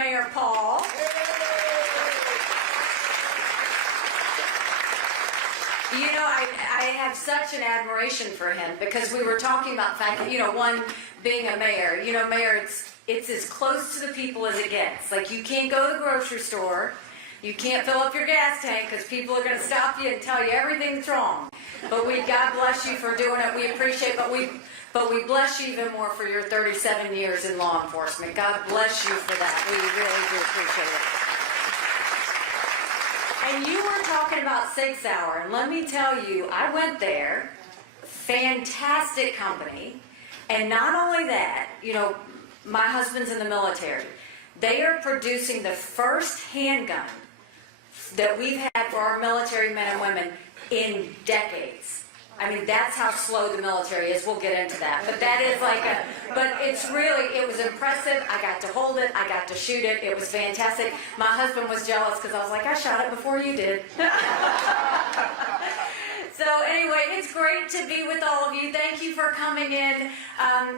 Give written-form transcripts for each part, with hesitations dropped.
Mayor Paul. You know, I have such an admiration for him because we were talking about the fact that, you know, one, being a mayor, you know, mayor, it's as close to the people as it gets. Like, you can't go to the grocery store, you can't fill up your gas tank because people are going to stop you and tell you everything's wrong. But God bless you for doing it. We appreciate it, but we bless you even more for your 37 years in law enforcement. God bless you for that. We really do appreciate it. And you were talking about 6 Hour, and let me tell you, I went there, fantastic company, and not only that, you know, my husband's in the military. They are producing the first handgun that we've had for our military men and women in decades. I mean, that's how slow the military is. We'll get into that. But that is like but it's really, it was impressive. I got to hold it. I got to shoot it. It was fantastic. My husband was jealous because I was like, I shot it before you did. So anyway, it's great to be with all of you. Thank you for coming in.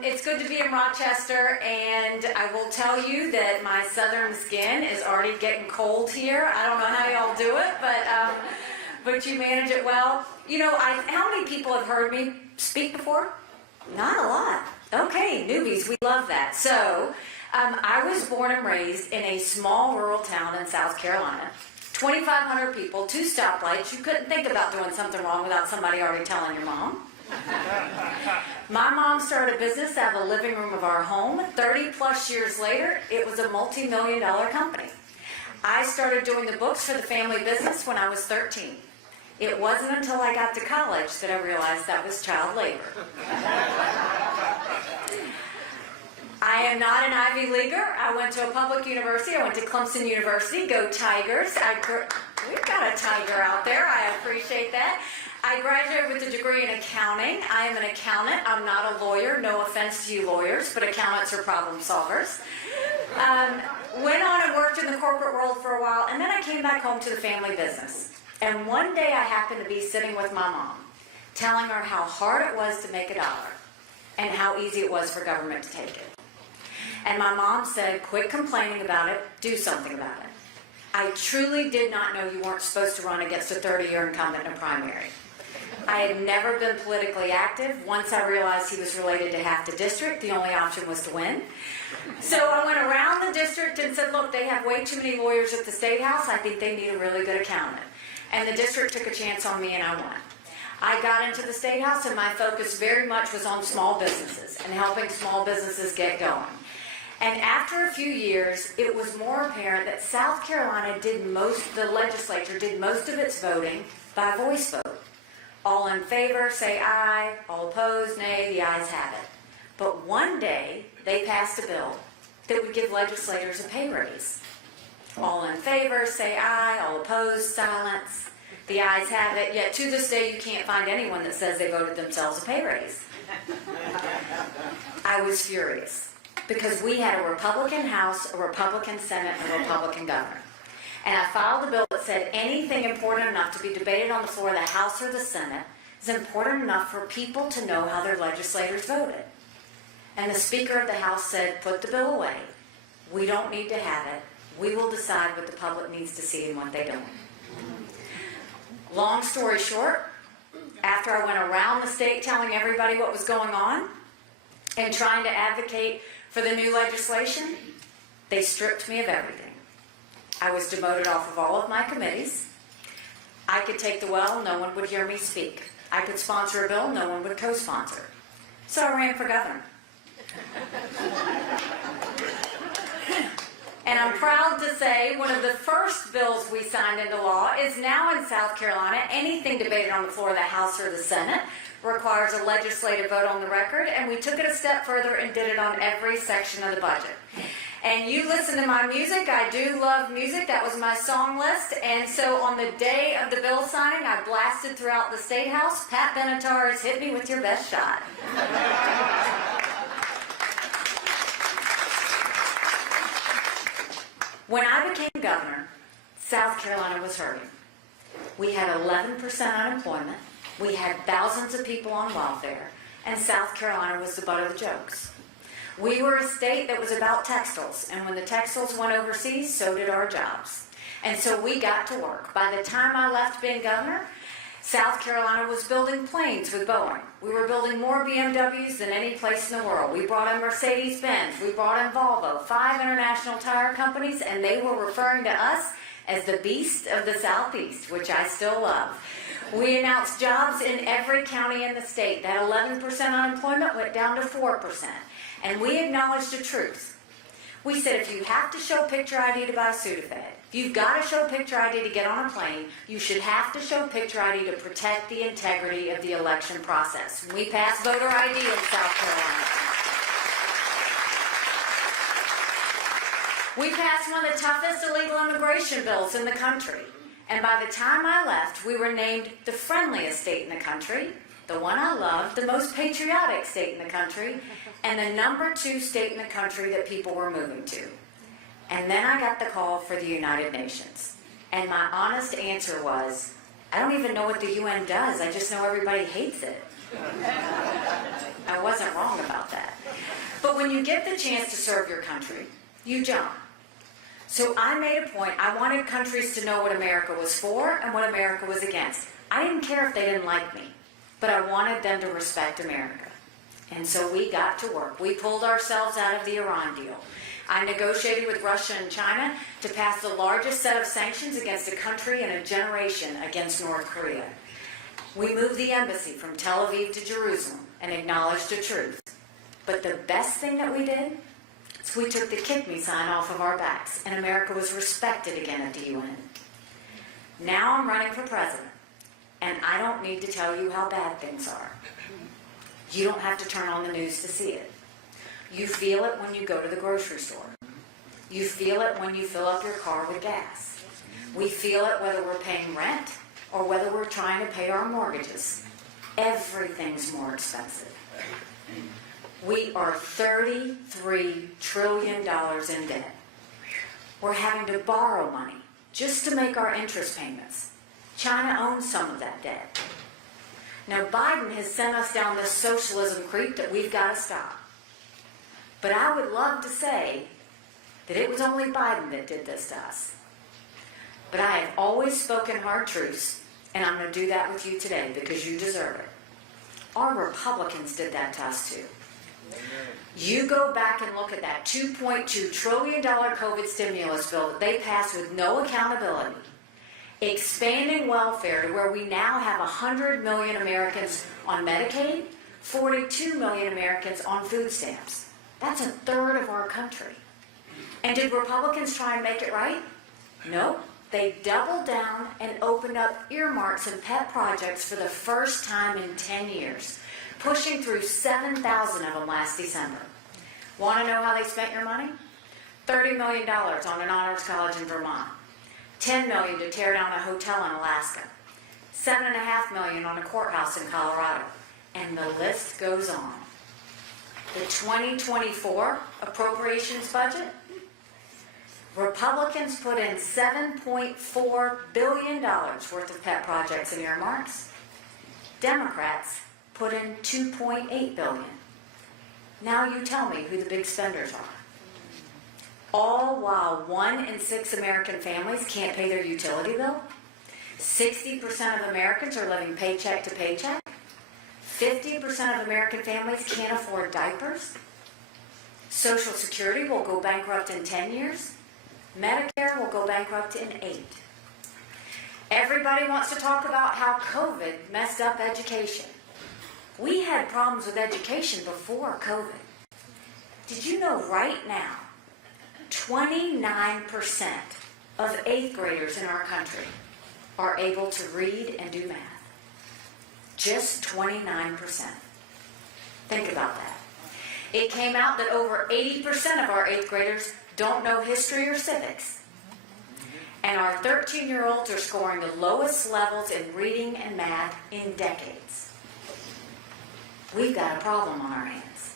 It's good to be in Rochester, and I will tell you that my southern skin is already getting cold here. I don't know how y'all do it, but you manage it well. You know, how many people have heard me speak before? Not a lot. Okay, newbies, we love that. So, I was born and raised in a small rural town in South Carolina. 2,500 people, 2 stoplights. You couldn't think about doing something wrong without somebody already telling your mom. My mom started a business out of the living room of our home. 30 plus years later, it was a multi-million-dollar company. I started doing the books for the family business when I was 13. It wasn't until I got to college that I realized that was child labor. I am not an Ivy Leaguer. I went to a public university. I went to Clemson University. Go Tigers. We've got a tiger out there. I appreciate that. I graduated with a degree in accounting. I am an accountant. I'm not a lawyer. No offense to you lawyers, but accountants are problem solvers. Went on and worked in the corporate world for a while, and then I came back home to the family business. And one day I happened to be sitting with my mom, telling her how hard it was to make $1 and how easy it was for government to take it. And my mom said, quit complaining about it, do something about it. I truly did not know you weren't supposed to run against a 30-year incumbent in a primary. I had never been politically active. Once I realized he was related to half the district, the only option was to win. So I went around the district and said, look, they have way too many lawyers at the State House. I think they need a really good accountant. And the district took a chance on me, and I won. I got into the State House, and my focus very much was on small businesses and helping small businesses get going. And after a few years, it was more apparent that South Carolina the legislature did most of its voting by voice vote. All in favor, say aye. All opposed, nay. The ayes have it. But one day, they passed a bill that would give legislators a pay raise. All in favor, say aye. All opposed, silence. The ayes have it. Yet to this day, you can't find anyone that says they voted themselves a pay raise. I was furious because we had a Republican House, a Republican Senate, and a Republican governor. And I filed a bill that said anything important enough to be debated on the floor of the House or the Senate is important enough for people to know how their legislators voted. And the Speaker of the House said, put the bill away. We don't need to have it. We will decide what the public needs to see and what they don't. Long story short, after I went around the state telling everybody what was going on and trying to advocate for the new legislation, they stripped me of everything. I was demoted off of all of my committees. I could take the well, no one would hear me speak. I could sponsor a bill, no one would co-sponsor. So I ran for governor. And I'm proud to say one of the first bills we signed into law is now in South Carolina. Anything debated on the floor of the House or the Senate requires a legislative vote on the record, and we took it a step further and did it on every section of the budget. And you listen to my music. I do love music. That was my song list. And so on the day of the bill signing, I blasted throughout the State House, Pat Benatar's Hit Me With Your Best Shot. When I became governor, South Carolina was hurting. We had 11% unemployment. We had thousands of people on welfare. And South Carolina was the butt of the jokes. We were a state that was about textiles, and when the textiles went overseas, so did our jobs. And so we got to work. By the time I left being governor, South Carolina was building planes with Boeing. We were building more BMWs than any place in the world. We brought in Mercedes-Benz. We brought in Volvo, 5 international tire companies, and they were referring to us as the beast of the Southeast, which I still love. We announced jobs in every county in the state. That 11% unemployment went down to 4%. And we acknowledged the truth. We said if you have to show picture ID to buy Sudafed, if you've got to show picture ID to get on a plane, you should have to show picture ID to protect the integrity of the election process. We passed voter ID in South Carolina. We passed one of the toughest illegal immigration bills in the country. And by the time I left, we were named the friendliest state in the country, the one I loved, the most patriotic state in the country, and the #2 state in the country that people were moving to. And then I got the call for the United Nations. And my honest answer was, I don't even know what the UN does. I just know everybody hates it. I wasn't wrong about that. But when you get the chance to serve your country, you jump. So I made a point. I wanted countries to know what America was for and what America was against. I didn't care if they didn't like me, but I wanted them to respect America. And so we got to work. We pulled ourselves out of the Iran deal. I negotiated with Russia and China to pass the largest set of sanctions against a country in a generation against North Korea. We moved the embassy from Tel Aviv to Jerusalem and acknowledged the truth. But the best thing that we did is we took the kick me sign off of our backs, and America was respected again at the UN. Now I'm running for president, and I don't need to tell you how bad things are. You don't have to turn on the news to see it. You feel it when you go to the grocery store. You feel it when you fill up your car with gas. We feel it whether we're paying rent or whether we're trying to pay our mortgages. Everything's more expensive. We are $33 trillion in debt. We're having to borrow money just to make our interest payments. China owns some of that debt. Now, Biden has sent us down this socialism creep that we've got to stop. But I would love to say that it was only Biden that did this to us. But I have always spoken hard truths, and I'm going to do that with you today because you deserve it. Our Republicans did that to us too. You go back and look at that $2.2 trillion COVID stimulus bill that they passed with no accountability, expanding welfare to where we now have 100 million Americans on Medicaid, 42 million Americans on food stamps. That's a third of our country. And did Republicans try and make it right? No. They doubled down and opened up earmarks and pet projects for the first time in 10 years, pushing through 7,000 of them last December. Want to know how they spent your money? $30 million on an honors college in Vermont, $10 million to tear down a hotel in Alaska, $7.5 million on a courthouse in Colorado, and the list goes on. The 2024 appropriations budget, Republicans put in $7.4 billion worth of pet projects and earmarks. Democrats put in $2.8 billion. Now you tell me who the big spenders are. All while 1 in 6 American families can't pay their utility bill. 60% of Americans are living paycheck to paycheck. 50% of American families can't afford diapers. Social Security will go bankrupt in 10 years. Medicare will go bankrupt in 8. Everybody wants to talk about how COVID messed up education. We had problems with education before COVID. Did you know right now, 29% of 8th graders in our country are able to read and do math? Just 29%. Think about that. It came out that over 80% of our 8th graders don't know history or civics. And our 13-year-olds are scoring the lowest levels in reading and math in decades. We've got a problem on our hands.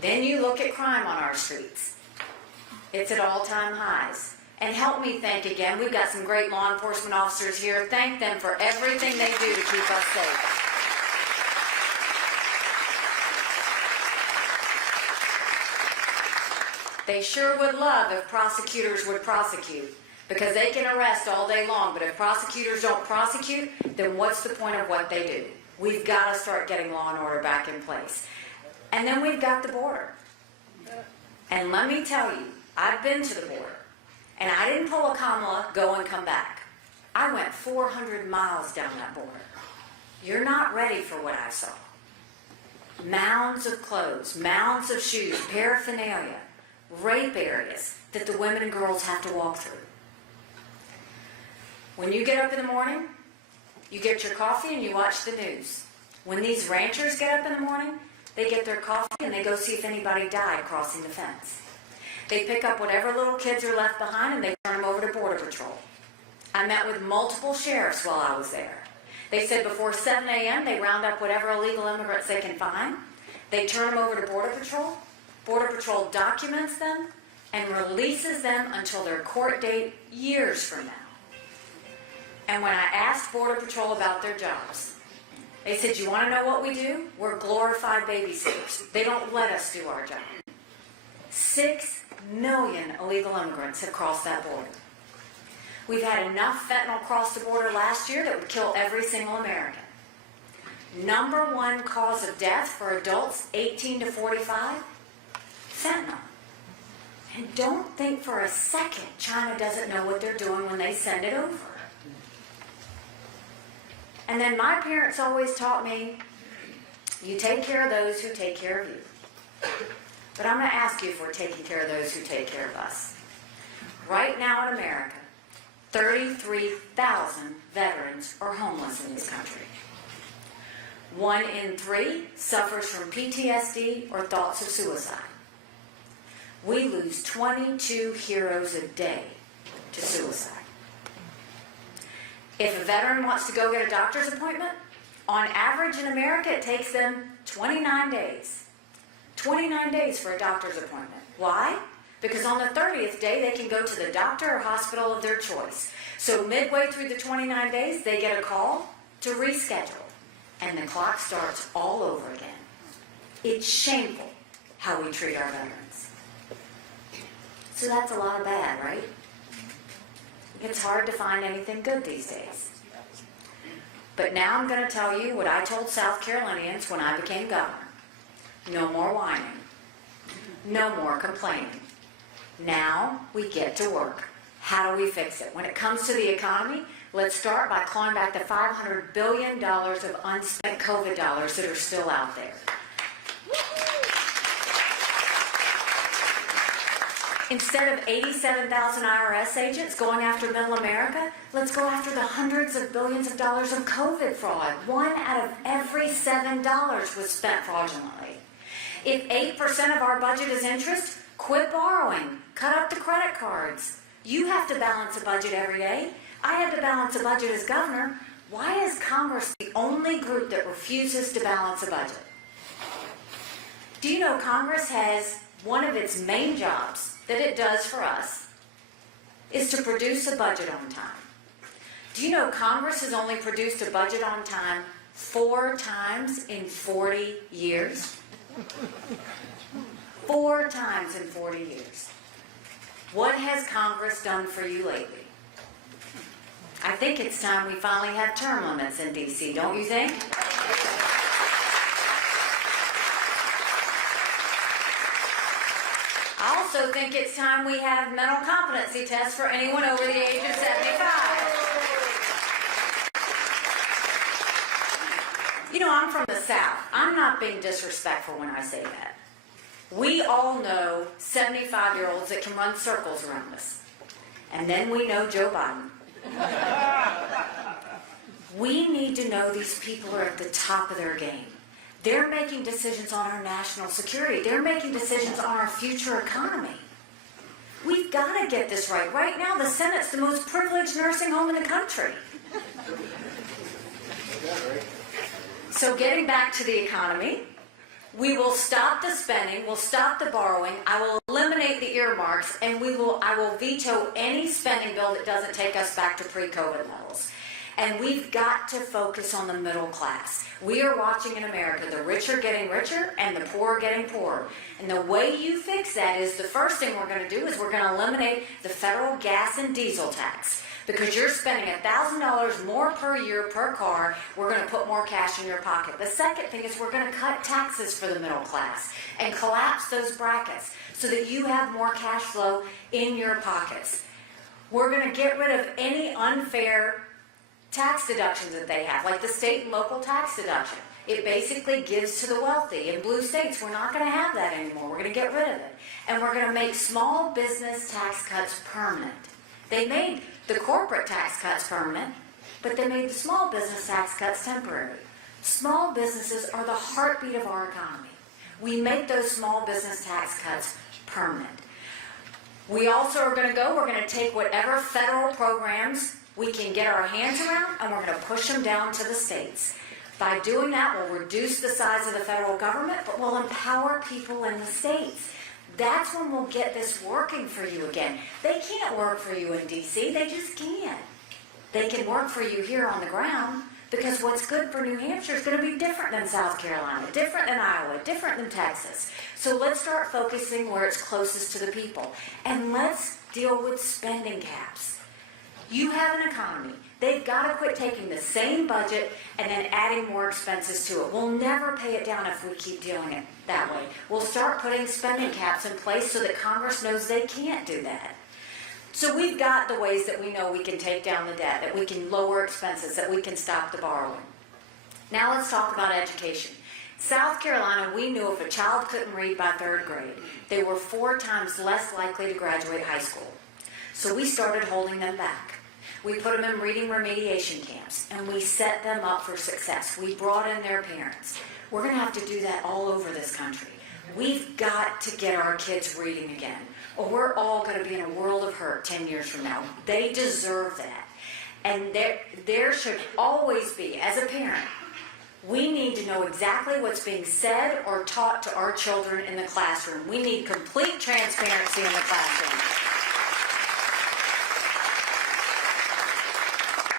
Then you look at crime on our streets. It's at all-time highs. And help me thank again, we've got some great law enforcement officers here. Thank them for everything they do to keep us safe. They sure would love if prosecutors would prosecute, because they can arrest all day long, but if prosecutors don't prosecute, then what's the point of what they do? We've got to start getting law and order back in place. And then we've got the border. And let me tell you, I've been to the border, and I didn't pull a Kamala, go and come back. I went 400 miles down that border. You're not ready for what I saw. Mounds of clothes, mounds of shoes, paraphernalia, rape areas that the women and girls have to walk through. When you get up in the morning, you get your coffee and you watch the news. When these ranchers get up in the morning, they get their coffee and they go see if anybody died crossing the fence. They pick up whatever little kids are left behind and they turn them over to Border Patrol. I met with multiple sheriffs while I was there. They said before 7 a.m. they round up whatever illegal immigrants they can find. They turn them over to Border Patrol. Border Patrol documents them and releases them until their court date years from now. And when I asked Border Patrol about their jobs, they said, you want to know what we do? We're glorified babysitters. They don't let us do our job. 6 million illegal immigrants have crossed that border. We've had enough fentanyl cross the border last year that would kill every single American. Number one cause of death for adults 18 to 45, fentanyl. And don't think for a second China doesn't know what they're doing when they send it over. And then my parents always taught me, you take care of those who take care of you. But I'm going to ask you if we're taking care of those who take care of us. Right now in America, 33,000 veterans are homeless in this country. 1 in 3 suffers from PTSD or thoughts of suicide. We lose 22 heroes a day to suicide. If a veteran wants to go get a doctor's appointment, on average in America it takes them 29 days. 29 days for a doctor's appointment. Why? Because on the 30th day they can go to the doctor or hospital of their choice. So midway through the 29 days they get a call to reschedule. And the clock starts all over again. It's shameful how we treat our veterans. So that's a lot of bad, right? It's hard to find anything good these days. But now I'm going to tell you what I told South Carolinians when I became governor. No more whining. No more complaining. Now we get to work. How do we fix it? When it comes to the economy, let's start by clawing back the $500 billion of unspent COVID dollars that are still out there. Instead of 87,000 IRS agents going after middle America, let's go after the hundreds of billions of dollars of COVID fraud. 1 out of every $7 was spent fraudulently. If 8% of our budget is interest, quit borrowing. Cut up the credit cards. You have to balance a budget every day. I have to balance a budget as governor. Why is Congress the only group that refuses to balance a budget? Do you know Congress has one of its main jobs that it does for us is to produce a budget on time? Do you know Congress has only produced a budget on time 4 times in 40 years? 4 times in 40 years. What has Congress done for you lately? I think it's time we finally have term limits in D.C., don't you think? I also think it's time we have mental competency tests for anyone over the age of 75. You know, I'm from the South. I'm not being disrespectful when I say that. We all know 75-year-olds that can run circles around us. And then we know Joe Biden. We need to know these people are at the top of their game. They're making decisions on our national security. They're making decisions on our future economy. We've got to get this right. Right now, the Senate's the most privileged nursing home in the country. So getting back to the economy, we will stop the spending, we'll stop the borrowing, I will eliminate the earmarks, and I will veto any spending bill that doesn't take us back to pre-COVID levels. And we've got to focus on the middle class. We are watching in America the rich are getting richer and the poor are getting poorer. And the way you fix that is the first thing we're going to do is we're going to eliminate the federal gas and diesel tax. Because you're spending $1,000 more per year per car, we're going to put more cash in your pocket. The second thing is we're going to cut taxes for the middle class and collapse those brackets so that you have more cash flow in your pockets. We're going to get rid of any unfair tax deductions that they have, like the state and local tax deduction. It basically gives to the wealthy. In blue states, we're not going to have that anymore. We're going to get rid of it. And we're going to make small business tax cuts permanent. They made the corporate tax cuts permanent, but they made the small business tax cuts temporary. Small businesses are the heartbeat of our economy. We make those small business tax cuts permanent. We also are going to take whatever federal programs we can get our hands around, and we're going to push them down to the states. By doing that, we'll reduce the size of the federal government, but we'll empower people in the states. That's when we'll get this working for you again. They can't work for you in D.C. They just can't. They can work for you here on the ground, because what's good for New Hampshire is going to be different than South Carolina, different than Iowa, different than Texas. So let's start focusing where it's closest to the people. And let's deal with spending caps. You have an economy. They've got to quit taking the same budget and then adding more expenses to it. We'll never pay it down if we keep doing it that way. We'll start putting spending caps in place so that Congress knows they can't do that. So we've got the ways that we know we can take down the debt, that we can lower expenses, that we can stop the borrowing. Now let's talk about education. South Carolina, we knew if a child couldn't read by 3rd grade, they were 4 times less likely to graduate high school. So we started holding them back. We put them in reading remediation camps, and we set them up for success. We brought in their parents. We're going to have to do that all over this country. We've got to get our kids reading again, or we're all going to be in a world of hurt 10 years from now. They deserve that. And there should always be, as a parent, we need to know exactly what's being said or taught to our children in the classroom. We need complete transparency in the classroom.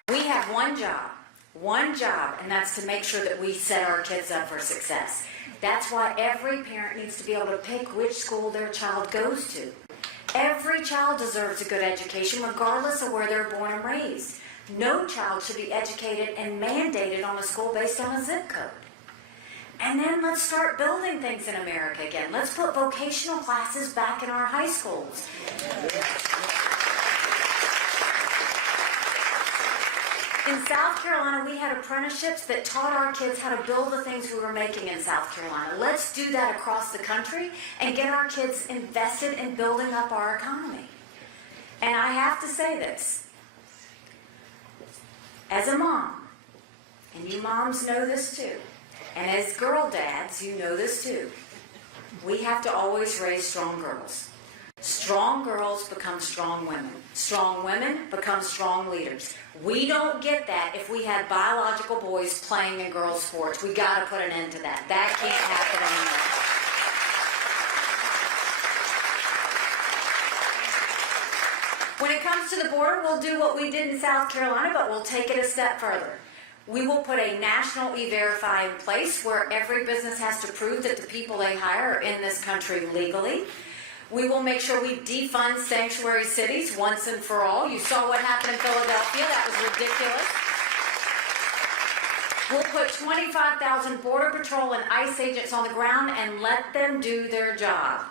We have one job, and that's to make sure that we set our kids up for success. That's why every parent needs to be able to pick which school their child goes to. Every child deserves a good education, regardless of where they're born and raised. No child should be educated and mandated on a school based on a zip code. And then let's start building things in America again. Let's put vocational classes back in our high schools. In South Carolina, we had apprenticeships that taught our kids how to build the things we were making in South Carolina. Let's do that across the country and get our kids invested in building up our economy. And I have to say this, as a mom, and you moms know this too, and as girl dads, you know this too, we have to always raise strong girls. Strong girls become strong women. Strong women become strong leaders. We don't get that if we had biological boys playing in girls' sports. We got to put an end to that. That can't happen anymore. When it comes to the border, we'll do what we did in South Carolina, but we'll take it a step further. We will put a national E-Verify in place where every business has to prove that the people they hire are in this country legally. We will make sure we defund sanctuary cities once and for all. You saw what happened in Philadelphia. That was ridiculous. We'll put 25,000 Border Patrol and ICE agents on the ground and let them do their job.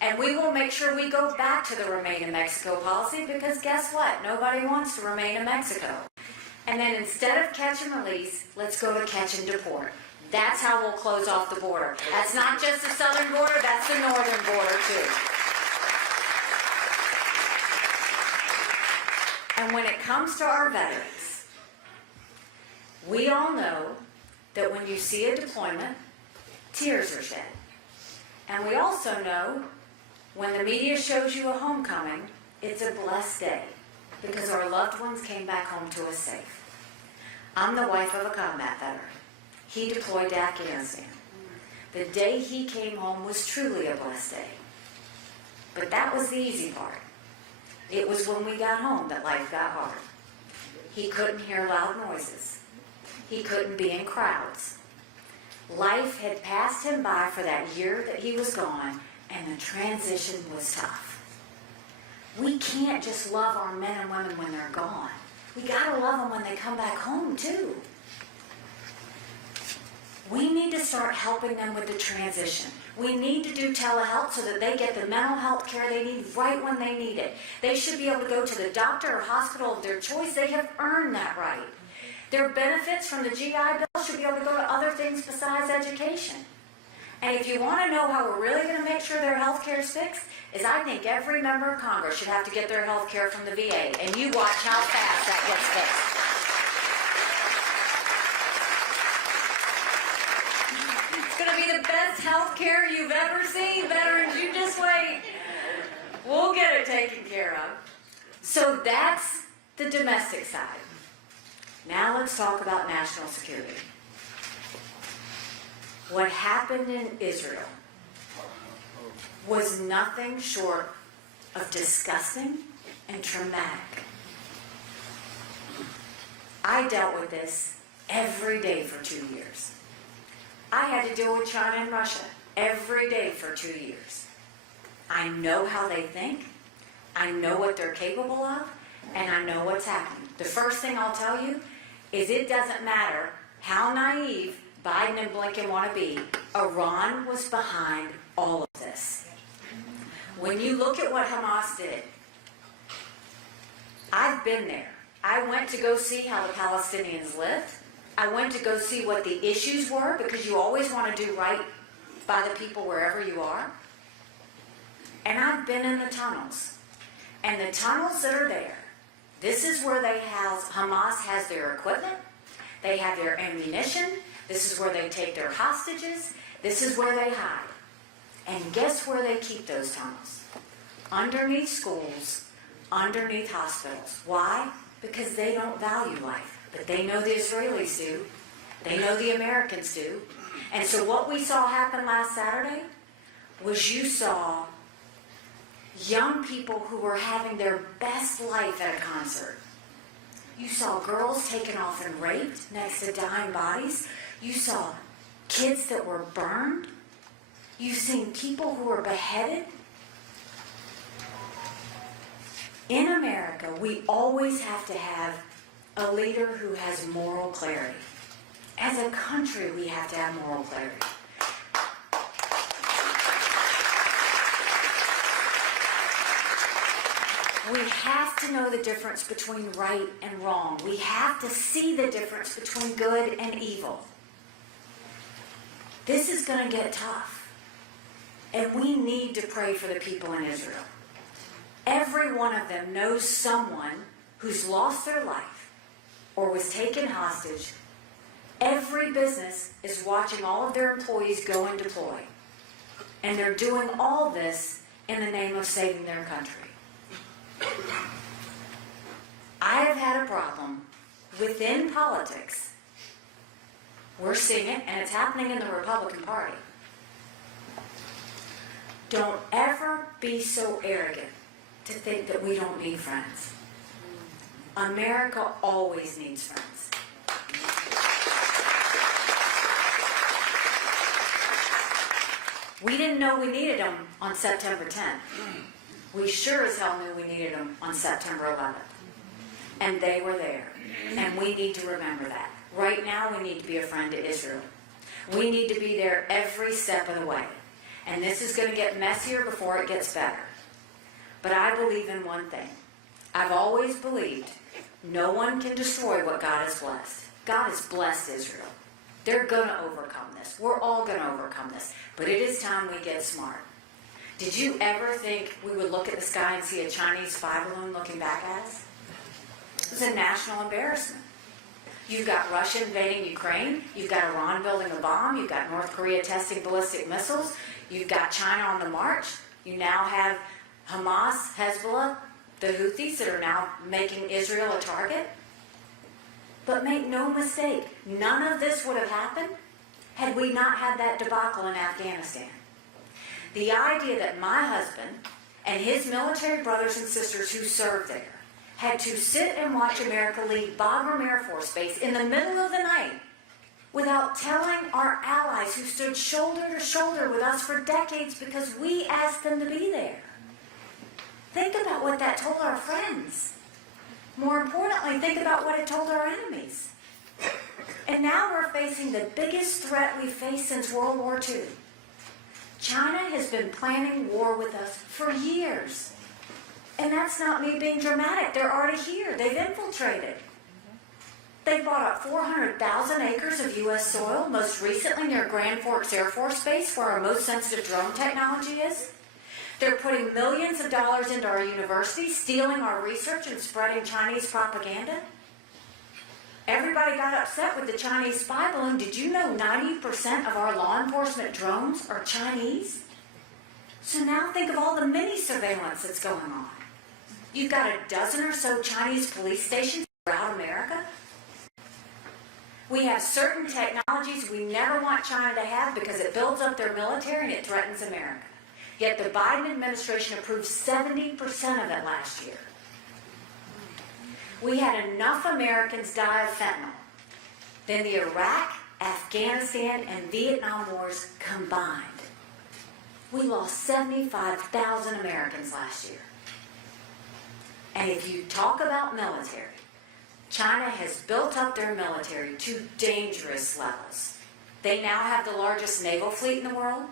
And we will make sure we go back to the Remain in Mexico policy, because guess what? Nobody wants to remain in Mexico. And then instead of catch and release, let's go to catch and deport. That's how we'll close off the border. That's not just the southern border, that's the northern border too. And when it comes to our veterans, we all know that when you see a deployment, tears are shed. And we also know when the media shows you a homecoming, it's a blessed day because our loved ones came back home to us safe. I'm the wife of a combat veteran. He deployed to Afghanistan. The day he came home was truly a blessed day. But that was the easy part. It was when we got home that life got hard. He couldn't hear loud noises. He couldn't be in crowds. Life had passed him by for that year that he was gone, and the transition was tough. We can't just love our men and women when they're gone. We gotta love them when they come back home too. We need to start helping them with the transition. We need to do telehealth so that they get the mental health care they need right when they need it. They should be able to go to the doctor or hospital of their choice. They have earned that right. Their benefits from the GI Bill should be able to go to other things besides education. And if you want to know how we're really going to make sure their health care is fixed, is I think every member of Congress should have to get their health care from the VA. And you watch how fast that gets fixed. It's going to be the best health care you've ever seen, veterans. You just wait. We'll get it taken care of. So that's the domestic side. Now let's talk about national security. What happened in Israel was nothing short of disgusting and traumatic. I dealt with this every day for 2 years. I had to deal with China and Russia every day for 2 years. I know how they think, I know what they're capable of, and I know what's happening. The first thing I'll tell you is it doesn't matter how naive Biden and Blinken want to be, Iran was behind all of this. When you look at what Hamas did, I've been there. I went to go see how the Palestinians lived. I went to go see what the issues were, because you always want to do right by the people wherever you are. And I've been in the tunnels. And the tunnels that are there, this is where they house, Hamas has their equipment, they have their ammunition, this is where they take their hostages, this is where they hide. And guess where they keep those tunnels? Underneath schools, underneath hospitals. Why? Because they don't value life. But they know the Israelis do. They know the Americans do. And so what we saw happen last Saturday was you saw young people who were having their best life at a concert. You saw girls taken off and raped next to dying bodies. You saw kids that were burned. You've seen people who were beheaded. In America, we always have to have a leader who has moral clarity. As a country, we have to have moral clarity. We have to know the difference between right and wrong. We have to see the difference between good and evil. This is going to get tough. And we need to pray for the people in Israel. Every one of them knows someone who's lost their life or was taken hostage. Every business is watching all of their employees go and deploy. And they're doing all this in the name of saving their country. I have had a problem within politics. We're seeing it, and it's happening in the Republican Party. Don't ever be so arrogant to think that we don't need friends. America always needs friends. We didn't know we needed them on September 10th. We sure as hell knew we needed them on September 11th. And they were there. And we need to remember that. Right now, we need to be a friend to Israel. We need to be there every step of the way. And this is going to get messier before it gets better. But I believe in one thing. I've always believed no one can destroy what God has blessed. God has blessed Israel. They're going to overcome this. We're all going to overcome this. But it is time we get smart. Did you ever think we would look at the sky and see a Chinese spy balloon looking back at us? It's a national embarrassment. You've got Russia invading Ukraine. You've got Iran building a bomb. You've got North Korea testing ballistic missiles. You've got China on the march. You now have Hamas, Hezbollah, the Houthis that are now making Israel a target. But make no mistake, none of this would have happened had we not had that debacle in Afghanistan. The idea that my husband and his military brothers and sisters who served there had to sit and watch America leave Bagram Air Force Base in the middle of the night without telling our allies who stood shoulder to shoulder with us for decades because we asked them to be there. Think about what that told our friends. More importantly, think about what it told our enemies. And now we're facing the biggest threat we've faced since World War II. China has been planning war with us for years. And that's not me being dramatic. They're already here. They've infiltrated. They bought up 400,000 acres of U.S. soil, most recently near Grand Forks Air Force Base, where our most sensitive drone technology is. They're putting millions of dollars into our universities, stealing our research and spreading Chinese propaganda. Everybody got upset with the Chinese spy balloon. Did you know 90% of our law enforcement drones are Chinese? So now think of all the mini surveillance that's going on. You've got a dozen or so Chinese police stations throughout America. We have certain technologies we never want China to have because it builds up their military and it threatens America. Yet the Biden administration approved 70% of it last year. We had enough Americans die of fentanyl than the Iraq, Afghanistan, and Vietnam wars combined. We lost 75,000 Americans last year. And if you talk about military, China has built up their military to dangerous levels. They now have the largest naval fleet in the world.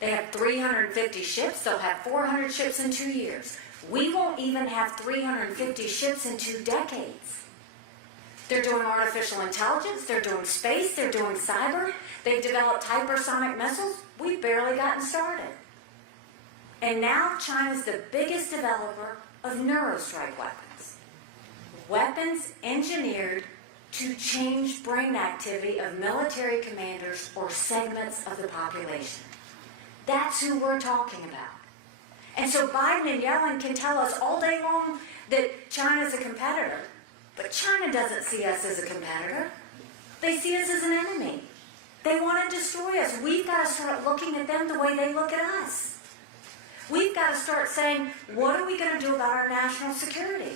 They have 350 ships. They'll have 400 ships in 2 years. We won't even have 350 ships in 2 decades. They're doing artificial intelligence. They're doing space. They're doing cyber. They've developed hypersonic missiles. We've barely gotten started. And now China's the biggest developer of neurostrike weapons. Weapons engineered to change brain activity of military commanders or segments of the population. That's who we're talking about. And so Biden and Yellen can tell us all day long that China's a competitor. But China doesn't see us as a competitor. They see us as an enemy. They want to destroy us. We've got to start looking at them the way they look at us. We've got to start saying, what are we going to do about our national security?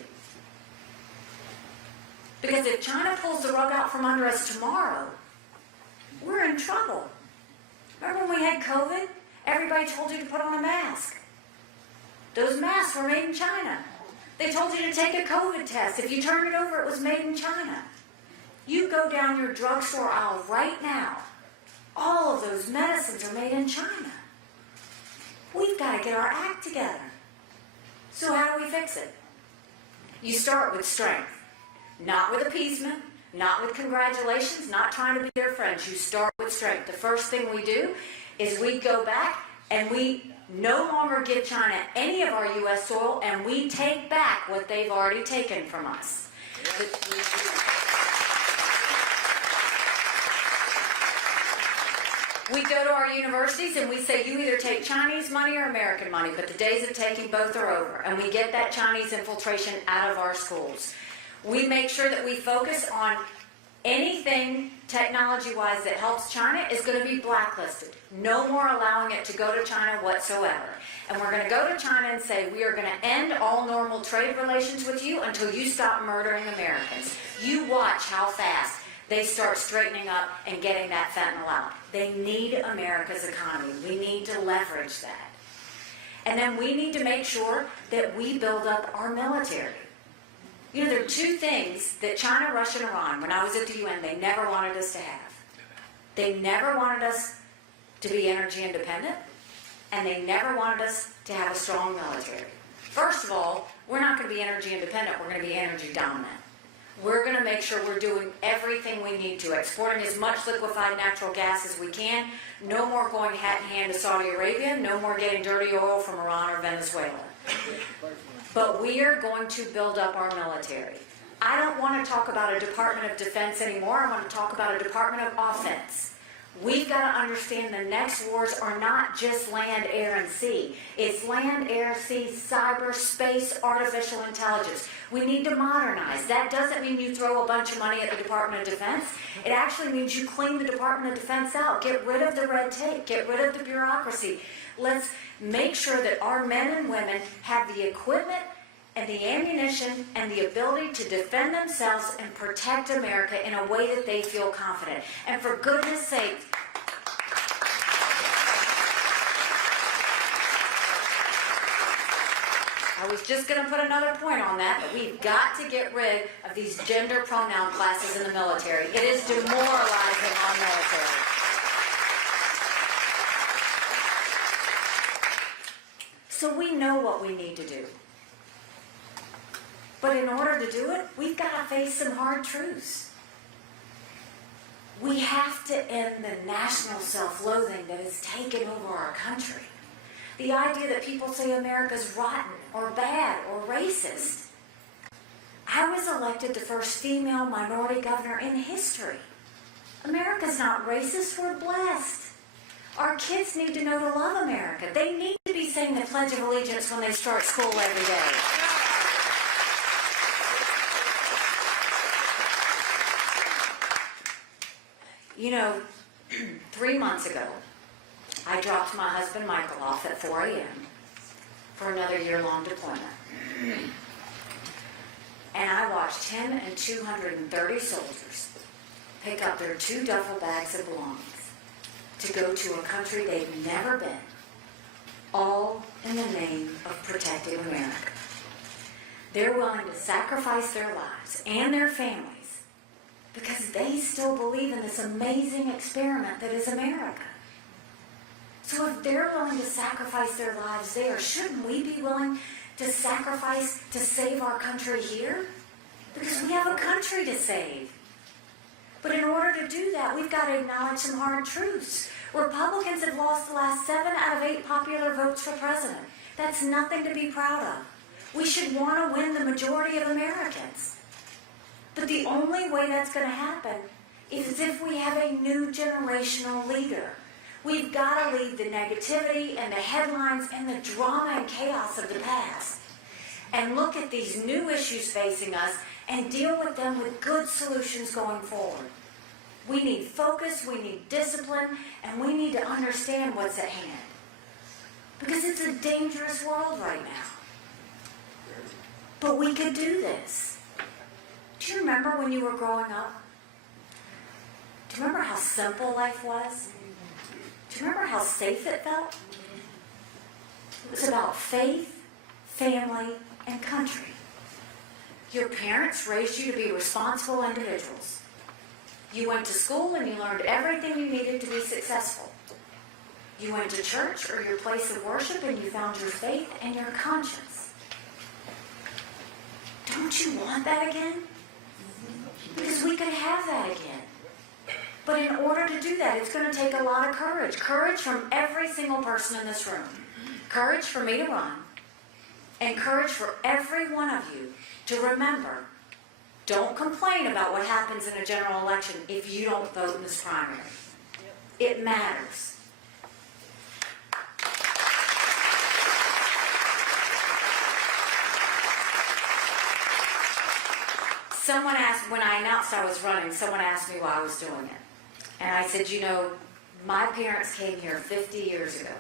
Because if China pulls the rug out from under us tomorrow, we're in trouble. Remember when we had COVID? Everybody told you to put on a mask. Those masks were made in China. They told you to take a COVID test. If you turned it over, it was made in China. You go down your drugstore aisle right now. All of those medicines are made in China. We've got to get our act together. So how do we fix it? You start with strength. Not with appeasement, not with congratulations, not trying to be their friends. You start with strength. The first thing we do is we go back and we no longer give China any of our U.S. soil, and we take back what they've already taken from us. We go to our universities and we say, you either take Chinese money or American money, but the days of taking both are over, and we get that Chinese infiltration out of our schools. We make sure that we focus on anything technology-wise that helps China is going to be blacklisted. No more allowing it to go to China whatsoever. And we're going to go to China and say, we are going to end all normal trade relations with you until you stop murdering Americans. You watch how fast they start straightening up and getting that fentanyl out. They need America's economy. We need to leverage that. And then we need to make sure that we build up our military. You know, there are 2 things that China, Russia, and Iran, when I was at the UN, they never wanted us to have. They never wanted us to be energy independent, and they never wanted us to have a strong military. First of all, we're not going to be energy independent, we're going to be energy dominant. We're going to make sure we're doing everything we need to, exporting as much liquefied natural gas as we can, no more going hat in hand to Saudi Arabia, no more getting dirty oil from Iran or Venezuela. But we are going to build up our military. I don't want to talk about a Department of Defense anymore. I want to talk about a Department of Offense. We've got to understand the next wars are not just land, air, and sea. It's land, air, sea, cyber, space, artificial intelligence. We need to modernize. That doesn't mean you throw a bunch of money at the Department of Defense. It actually means you clean the Department of Defense out. Get rid of the red tape. Get rid of the bureaucracy. Let's make sure that our men and women have the equipment and the ammunition and the ability to defend themselves and protect America in a way that they feel confident. And for goodness sake, I was just going to put another point on that, but we've got to get rid of these gender pronoun classes in the military. It is demoralizing our military. So we know what we need to do. But in order to do it, we've got to face some hard truths. We have to end the national self-loathing that has taken over our country. The idea that people say America's rotten or bad or racist. I was elected the first female minority governor in history. America's not racist, we're blessed. Our kids need to know to love America. They need to be saying the Pledge of Allegiance when they start school every day. You know, 3 months ago, I dropped my husband Michael off at 4 a.m. for another year-long deployment. And I watched him and 230 soldiers pick up their 2 duffel bags of belongings to go to a country they've never been, all in the name of protecting America. They're willing to sacrifice their lives and their families because they still believe in this amazing experiment that is America. So if they're willing to sacrifice their lives there, shouldn't we be willing to sacrifice to save our country here? Because we have a country to save. But in order to do that, we've got to acknowledge some hard truths. Republicans have lost the last 7 out of 8 popular votes for president. That's nothing to be proud of. We should want to win the majority of Americans. But the only way that's going to happen is if we have a new generational leader. We've got to leave the negativity and the headlines and the drama and chaos of the past and look at these new issues facing us and deal with them with good solutions going forward. We need focus, we need discipline, and we need to understand what's at hand. Because it's a dangerous world right now. But we could do this. Do you remember when you were growing up? Do you remember how simple life was? Do you remember how safe it felt? It was about faith, family, and country. Your parents raised you to be responsible individuals. You went to school and you learned everything you needed to be successful. You went to church or your place of worship and you found your faith and your conscience. Don't you want that again? Because we could have that again. But in order to do that, it's going to take a lot of courage. Courage from every single person in this room. Courage for me to run. And courage for every one of you to remember, don't complain about what happens in a general election if you don't vote in this primary. It matters. Someone asked, when I announced I was running, someone asked me why I was doing it. And I said, you know, my parents came here 50 years ago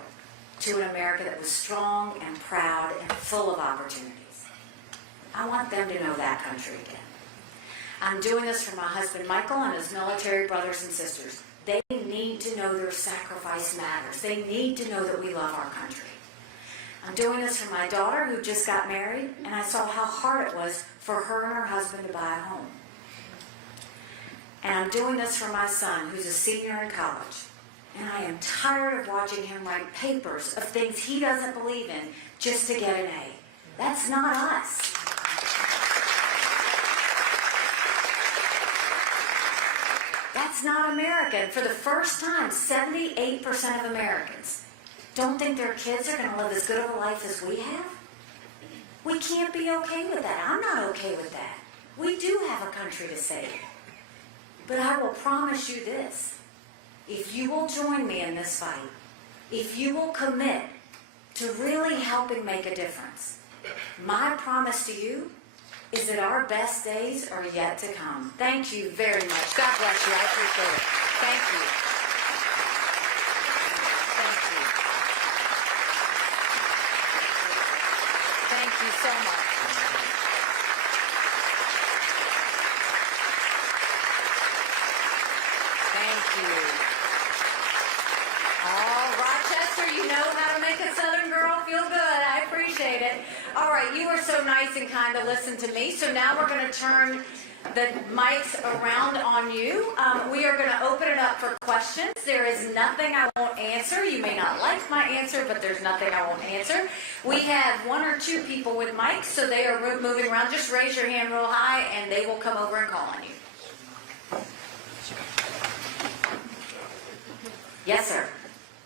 to an America that was strong and proud and full of opportunities. I want them to know that country again. I'm doing this for my husband Michael and his military brothers and sisters. They need to know their sacrifice matters. They need to know that we love our country. I'm doing this for my daughter who just got married, and I saw how hard it was for her and her husband to buy a home. And I'm doing this for my son who's a senior in college. And I am tired of watching him write papers of things he doesn't believe in just to get an A. That's not us. That's not America. And for the first time, 78% of Americans don't think their kids are going to live as good of a life as we have. We can't be okay with that. I'm not okay with that. We do have a country to save. But I will promise you this. If you will join me in this fight, if you will commit to really helping make a difference, my promise to you is that our best days are yet to come. Thank you very much. God bless you. I appreciate it. Thank you. Thank you. Thank you. you so much. Thank you. Oh, Rochester, you know how to make a Southern girl feel good. I appreciate it. All right, you were so nice and kind to listen to me. So now we're going to turn the mics around on you. We are going to open it up for questions. There is nothing I won't answer. You may not like my answer, but there's nothing I won't answer. We have 1 or 2 people with mics, so they are moving around. Just raise your hand real high, and they will come over and call on you. Yes, sir.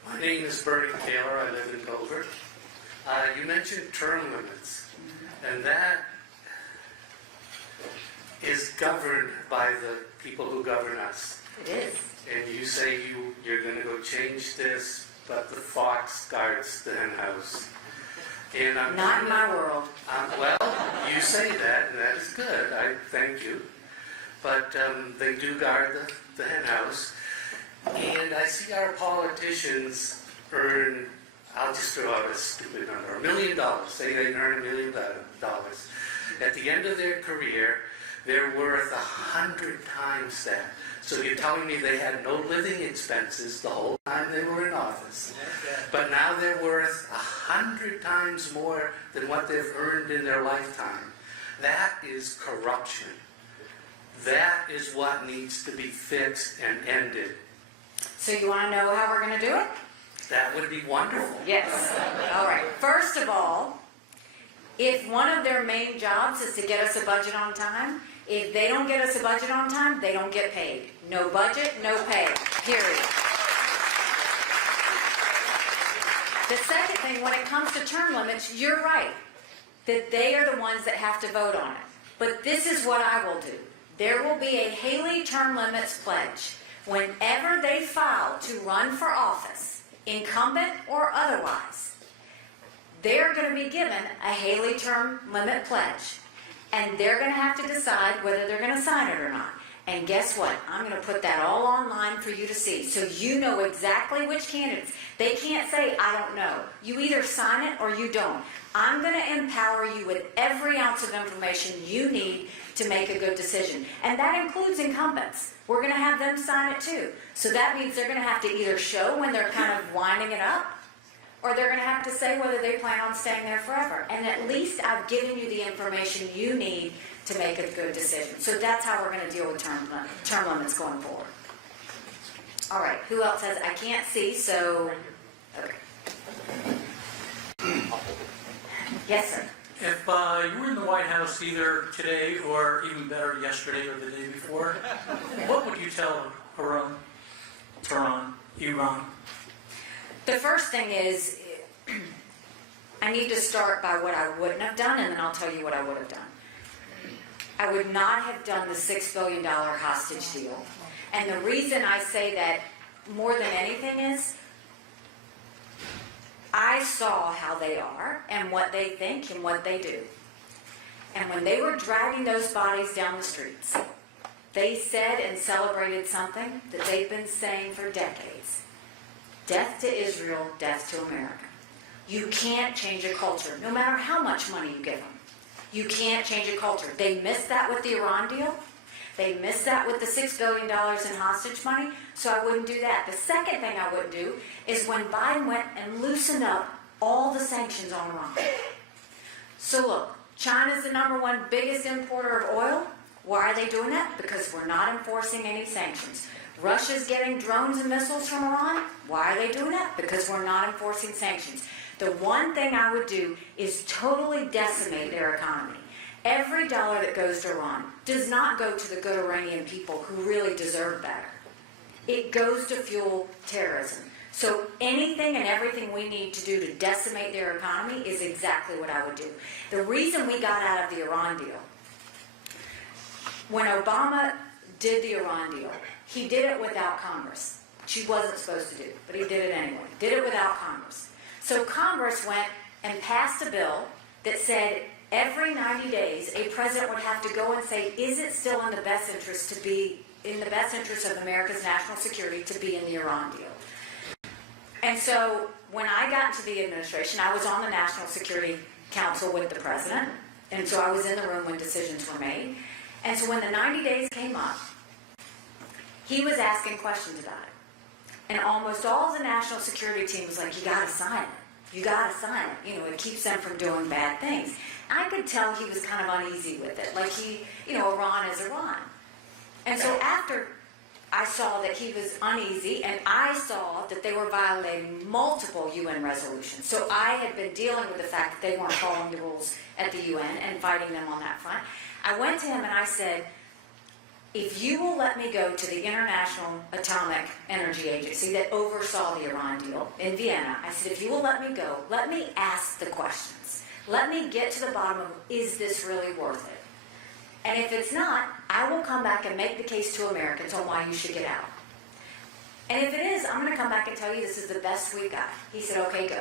My name is Bernie Taylor. I live in Dover. You mentioned term limits, and that is governed by the people who govern us. It is. And you say you're going to go change this, but the fox guards the hen house. And Not in my world. Well, you say that, and that is good. I thank you. But they do guard the hen house. And I see our politicians earn, I'll just throw out a stupid number, $1 million. Say they earn $1 million. At the end of their career, they're worth 100 times that. So you're telling me they had no living expenses the whole time they were in office. But now they're worth 100 times more than what they've earned in their lifetime. That is corruption. That is what needs to be fixed and ended. So you want to know how we're going to do it? That would be wonderful. Yes. All right. First of all, if one of their main jobs is to get us a budget on time, if they don't get us a budget on time, they don't get paid. No budget, no pay. Period. The second thing, when it comes to term limits, you're right, that they are the ones that have to vote on it. But this is what I will do. There will be a Haley term limits pledge. Whenever they file to run for office, incumbent or otherwise, they're going to be given a Haley term limit pledge. And they're going to have to decide whether they're going to sign it or not. And guess what? I'm going to put that all online for you to see. So you know exactly which candidates. They can't say, I don't know. You either sign it or you don't. I'm going to empower you with every ounce of information you need to make a good decision. And that includes incumbents. We're going to have them sign it too. So that means they're going to have to either show when they're kind of winding it up, or they're going to have to say whether they plan on staying there forever. And at least I've given you the information you need to make a good decision. So that's how we're going to deal with term limits going forward. All right, who else has, I can't see, so, okay. Yes, sir. If you were in the White House either today or even better yesterday or the day before, what would you tell Iran? The first thing is, I need to start by what I wouldn't have done, and then I'll tell you what I would have done. I would not have done the $6 billion hostage deal. And the reason I say that more than anything is, I saw how they are and what they think and what they do. And when they were dragging those bodies down the streets, they said and celebrated something that they've been saying for decades. Death to Israel, death to America. You can't change a culture, no matter how much money you give them. You can't change a culture. They missed that with the Iran deal. They missed that with the $6 billion in hostage money, so I wouldn't do that. The second thing I wouldn't do is when Biden went and loosened up all the sanctions on Iran. So look, China's the #1 biggest importer of oil. Why are they doing that? Because we're not enforcing any sanctions. Russia's getting drones and missiles from Iran. Why are they doing that? Because we're not enforcing sanctions. The one thing I would do is totally decimate their economy. Every dollar that goes to Iran does not go to the good Iranian people who really deserve better. It goes to fuel terrorism. So anything and everything we need to do to decimate their economy is exactly what I would do. The reason we got out of the Iran deal, when Obama did the Iran deal, he did it without Congress, which he wasn't supposed to do, but he did it anyway. Did it without Congress. So Congress went and passed a bill that said every 90 days a president would have to go and say, is it still in the best interest to be in the best interest of America's national security to be in the Iran deal? And so when I got into the administration, I was on the National Security council with the president, and so I was in the room when decisions were made. And so when the 90 days came up, he was asking questions about it. And almost all the national security team was like, you gotta sign it. You gotta sign it. You know, it keeps them from doing bad things. I could tell he was kind of uneasy with it. Like Iran is Iran. And so after I saw that he was uneasy, and I saw that they were violating multiple UN resolutions. So I had been dealing with the fact that they weren't following the rules at the UN and fighting them on that front. I went to him and I said, if you will let me go to the International Atomic Energy Agency that oversaw the Iran deal in Vienna, I said, if you will let me go, let me ask the questions. Let me get to the bottom of, is this really worth it? And if it's not, I will come back and make the case to Americans on why you should get out. And if it is, I'm going to come back and tell you this is the best we've got. He said, okay, go.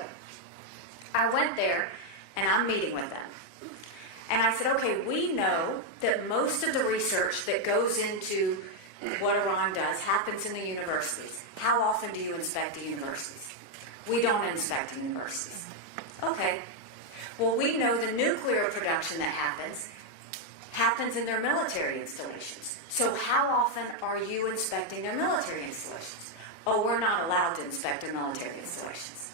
I went there, and I'm meeting with them. And I said, okay, we know that most of the research that goes into what Iran does happens in the universities. How often do you inspect the universities? We don't inspect the universities. Okay. Well, we know the nuclear production that happens in their military installations. So how often are you inspecting their military installations? Oh, we're not allowed to inspect their military installations.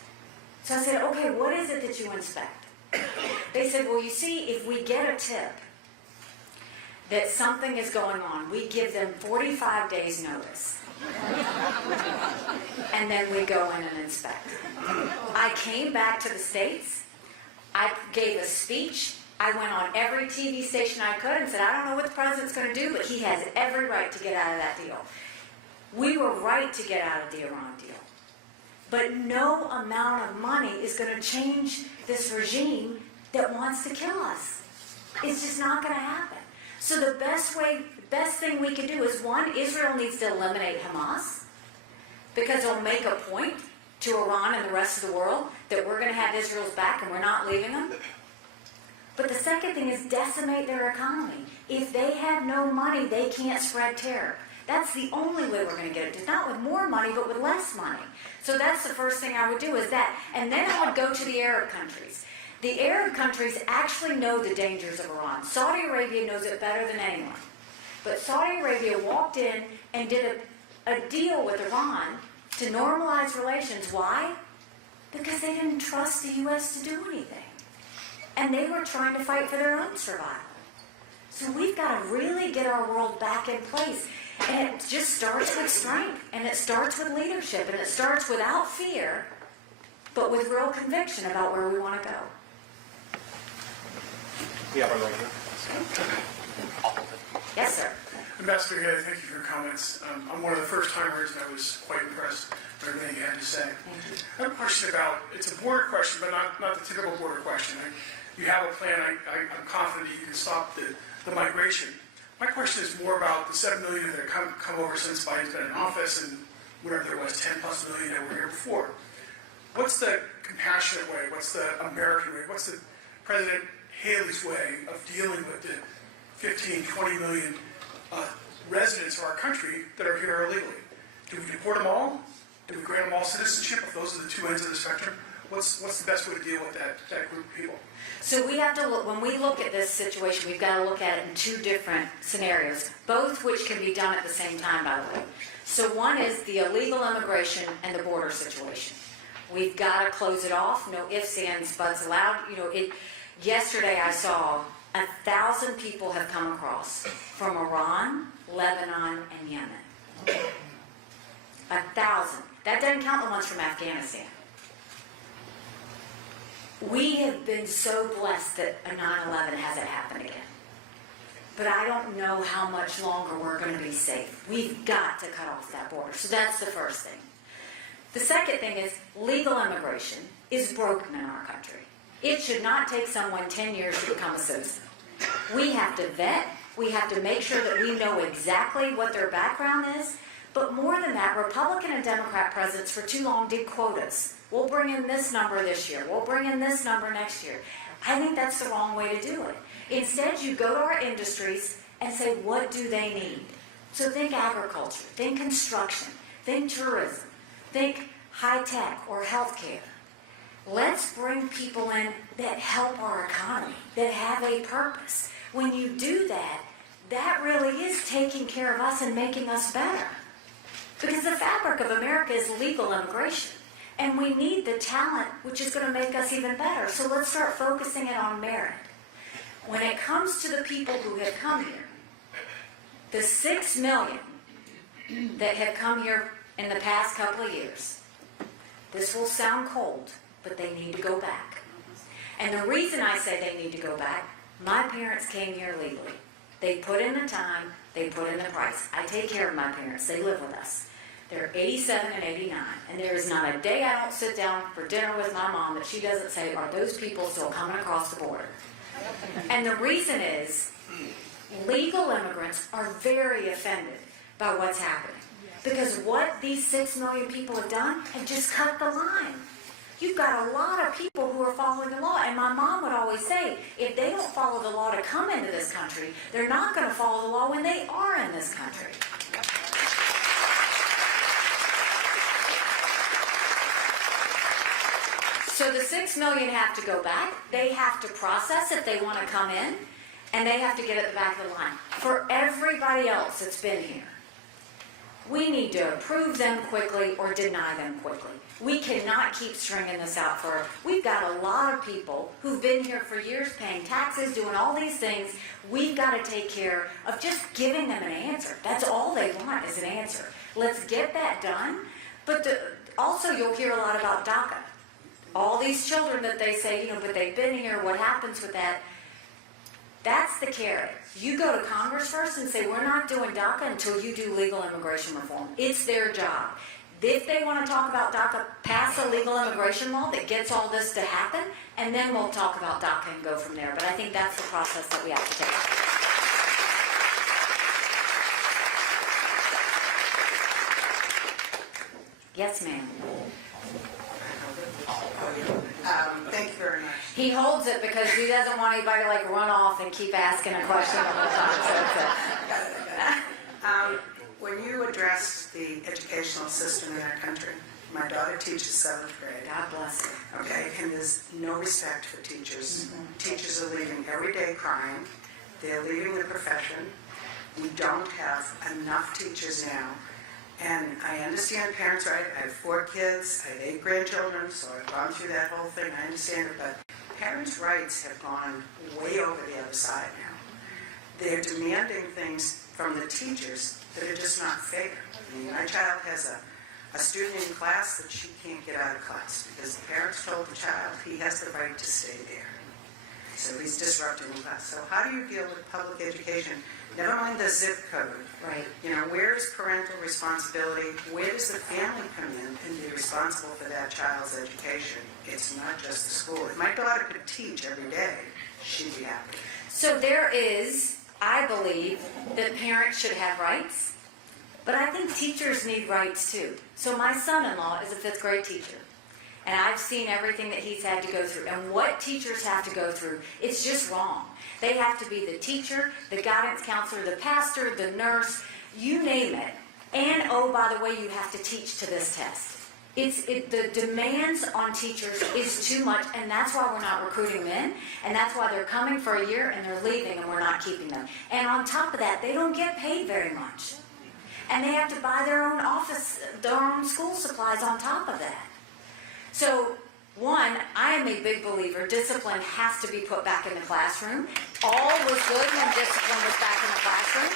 So I said, okay, what is it that you inspect? They said, well, you see, if we get a tip that something is going on, we give them 45 days notice. And then we go in and inspect. I came back to the States. I gave a speech. I went on every TV station I could and said, I don't know what the president's going to do, but he has every right to get out of that deal. We were right to get out of the Iran deal. But no amount of money is going to change this regime that wants to kill us. It's just not going to happen. So the best thing we can do is, one, Israel needs to eliminate Hamas, because they'll make a point to Iran and the rest of the world that we're going to have Israel's back and we're not leaving them. But the second thing is decimate their economy. If they have no money, they can't spread terror. That's the only way we're going to get it. It's not with more money, but with less money. So that's the first thing I would do, is that. And then I would go to the Arab countries. The Arab countries actually know the dangers of Iran. Saudi Arabia knows it better than anyone. But Saudi Arabia walked in and did a deal with Iran to normalize relations. Why? Because they didn't trust the U.S. to do anything. And they were trying to fight for their own survival. So we've got to really get our world back in place. And it just starts with strength, and it starts with leadership, and it starts without fear, but with real conviction about where we want to go. Yeah, right here. Yes, sir. Ambassador Haley, thank you for your comments. I'm one of the first timers, and I was quite impressed with everything you had to say. I have a question about, it's a border question, but not the typical border question. You have a plan. I'm confident that you can stop the migration. My question is more about the 7 million that have come over since Biden's been in office, and whatever there was, 10 plus million that were here before. What's the compassionate way? What's the American way? What's the President Haley's way of dealing with the 15, 20 million residents of our country that are here illegally? Do we deport them all? Do we grant them all citizenship if those are the two ends of the spectrum? What's the best way to deal with that group of people? So we have to look, when we look at this situation, we've got to look at it in two different scenarios, both which can be done at the same time, by the way. So one is the illegal immigration and the border situation. We've got to close it off, no ifs, ands, buts allowed. Yesterday I saw 1,000 people have come across from Iran, Lebanon, and Yemen. 1,000. That doesn't count the ones from Afghanistan. We have been so blessed that a 9/11 hasn't happened again. But I don't know how much longer we're going to be safe. We've got to cut off that border. So that's the first thing. The second thing is legal immigration is broken in our country. It should not take someone 10 years to become a citizen. We have to vet. We have to make sure that we know exactly what their background is. But more than that, Republican and Democrat presidents for too long did quotas. We'll bring in this number this year. We'll bring in this number next year. I think that's the wrong way to do it. Instead, you go to our industries and say, what do they need? So think agriculture, think construction, think tourism, think high tech or healthcare. Let's bring people in that help our economy, that have a purpose. When you do that, that really is taking care of us and making us better. Because the fabric of America is legal immigration. And we need the talent, which is going to make us even better. So let's start focusing it on merit. When it comes to the people who have come here, the 6 million that have come here in the past couple of years, this will sound cold, but they need to go back. And the reason I say they need to go back, my parents came here legally. They put in the time, they put in the price. I take care of my parents, they live with us. They're 87 and 89, and there is not a day I don't sit down for dinner with my mom that she doesn't say, are those people still coming across the border? And the reason is, legal immigrants are very offended by what's happening. Because what these 6 million people have done have just cut the line. You've got a lot of people who are following the law, and my mom would always say, if they don't follow the law to come into this country, they're not going to follow the law when they are in this country. So the 6 million have to go back. They have to process if they want to come in, and they have to get at the back of the line. For everybody else that's been here, we need to approve them quickly or deny them quickly. We cannot keep stringing this out for. We've got a lot of people who've been here for years, paying taxes, doing all these things. We've got to take care of just giving them an answer. That's all they want is an answer. Let's get that done. But also you'll hear a lot about DACA. All these children that they say, but they've been here, what happens with that? That's the carrot. You go to Congress first and say, we're not doing DACA until you do legal immigration reform. It's their job. If they want to talk about DACA, pass a legal immigration law that gets all this to happen, and then we'll talk about DACA and go from there. But I think that's the process that we have to take. Yes, ma'am. Thank you very much. He holds it because he doesn't want anybody to run off and keep asking a question all the time. So When you address the educational system in our country, my daughter teaches 7th grade. God bless her. Okay, and there's no respect for teachers. Mm-hmm. Teachers are leaving every day crying. They're leaving the profession. We don't have enough teachers now. And I understand parents' right. I have 4 kids. I have 8 grandchildren, so I've gone through that whole thing. I understand it, but parents' rights have gone way over the other side now. They're demanding things from the teachers that are just not fair. I mean, my child has a student in class that she can't get out of class because the parents told the child he has the right to stay there. So he's disrupting the class. So how do you deal with public education? Never mind the zip code. Right. Where is parental responsibility? Where does the family come in and be responsible for that child's education? It's not just the school. If my daughter could teach every day, she'd be happy. So there is, I believe, that parents should have rights, but I think teachers need rights too. So my son-in-law is a 5th grade teacher, and I've seen everything that he's had to go through. And what teachers have to go through, it's just wrong. They have to be the teacher, the guidance counselor, the pastor, the nurse, you name it. And oh, by the way, you have to teach to this test. The demands on teachers is too much, and that's why we're not recruiting them in, and that's why they're coming for a year and they're leaving and we're not keeping them. And on top of that, they don't get paid very much. And they have to buy their own their own school supplies on top of that. So, one, I am a big believer, discipline has to be put back in the classroom. All was good when discipline was back in the classroom.